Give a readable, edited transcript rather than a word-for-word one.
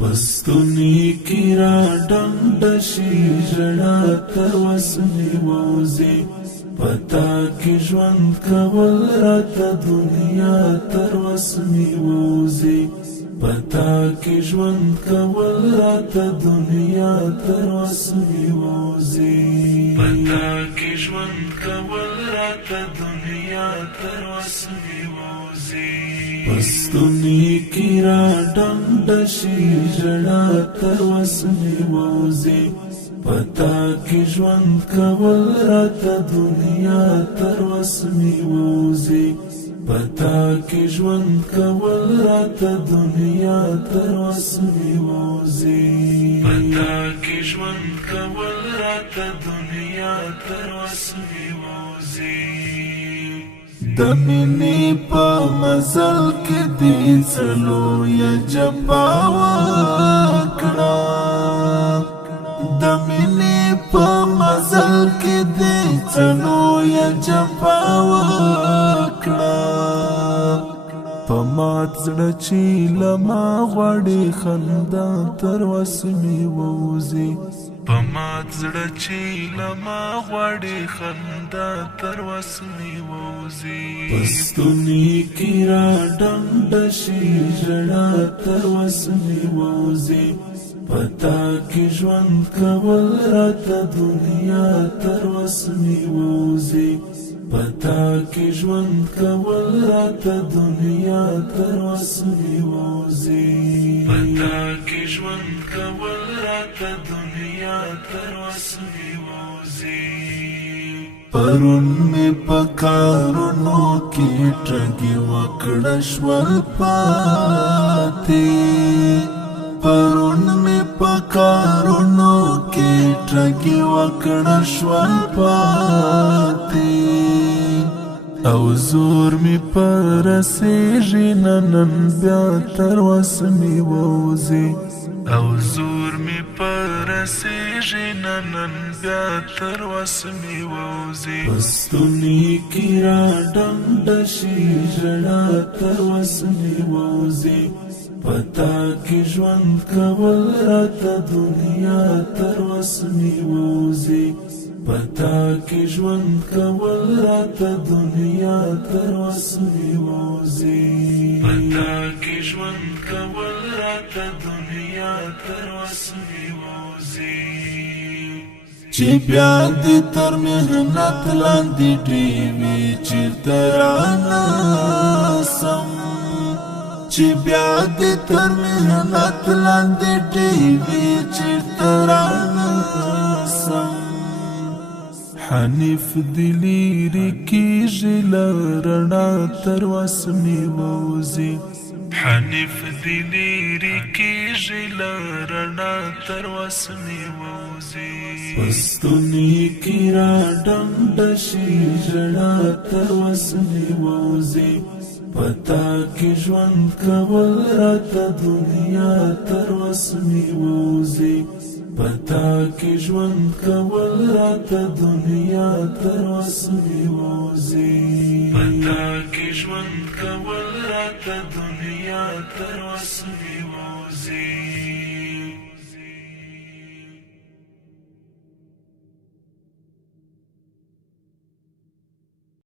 پستونی کی را ډنډ شي ژړا تر وسمې ووځي پتا کې ژوند کول راته دنیا تر وسمې ووځي پتا کې ژوند کول راته دنیا تر وسمې ووځي پتا کې ژوند کول راته دنیا تر وسمې ووځي پستونی کی را ډنډ شي ژړا تر وسمې ووځي پتا کې ژوند کول راته دنیا تر وسمې ووځي پتا کې ژوند کول راته دنیا تر وسمې ووځي پتا کې ژوند کول راته دنیا تر وسمې ووځي د مینې په مزل کې دې څلو یا جفا وکړه د مینې په مزل کې دې څلو یا جفا وکړه په مات زړه چې لما غواړي خندا تر وسمې ووځي په مات زړه چې لما غواړي خندا تر وسمې ووځي پستونی کی را ډنډ شي ژړا تر وسمې ووځي پتا کې ژوند کول راته دنیا تر وسمې ووځي پتا کې ژوند کول راته دنیا تر وسمې ووځي پتا کې ژوند کول راته دنیا تر وسمې ووځي پرون می پکارونو کې ټګي وکړه شول پاتې پرون می پکارونو کې ټګي وکړه شول پاتې او زور می پرسېږي نن بیا تر وسمې ووځي او زور می پرسېږي نن بیا تر وسمې ووځي پستونی کی را ډنډ شي ژړا تر وسمې ووځي پتا کې ژوند کول راته دنیا تر وسمې ووځي پتا کې ژوند کول راته دنیا تر وسمې ووځي پتا کې ژوند کول راته دنیا تر وسمې ووځي چې بیا دې تر محنت لاندې ډېوې چېرته راناسم چې بیا دې تر محنت لاندې ډېوې چېرته راناسم حنیف دلیری کیږي له رڼا تر وسمې ووځي حنیف دلیری کیږي له رڼا تر وسمې ووځي پستونی کی را ډنډ شي ژړا تر وسمې ووځي پتا کې ژوند کول راته دنیا تر وسمې ووځي پتا کې ژوند کول راته دنیا تر وسمې ووځي پتا کې ژوند کول راته دنیا تر وسمې ووځي